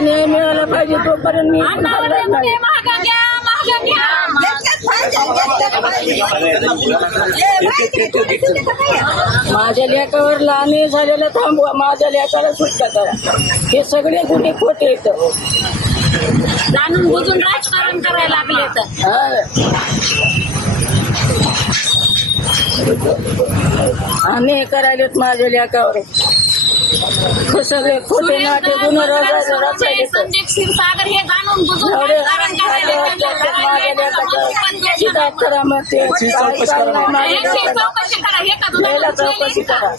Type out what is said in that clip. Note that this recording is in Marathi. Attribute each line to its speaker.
Speaker 1: तोपर्यंत मी हलणार
Speaker 2: कुठे
Speaker 1: नाही.
Speaker 2: महागा घ्या महागा घ्या.
Speaker 1: माझ्या लेखावर लहान झालेलं थांबवा माझ्या लेखाला सुटका करा. हे सगळे गुन्हे खोटे येतं
Speaker 2: जाणून बुजून राजकारण करायला लागले तर.
Speaker 1: आणि हे करायलेत माझ्या लेखावर सगळे खोटे नाटे गुन्हे
Speaker 2: संदीप क्षीरसागर हे जाणून बुजून राजकारण करायला
Speaker 1: माझ्या
Speaker 2: यांची
Speaker 1: लेकाला?
Speaker 2: चौकशी करा हे का
Speaker 1: चौकशी करा.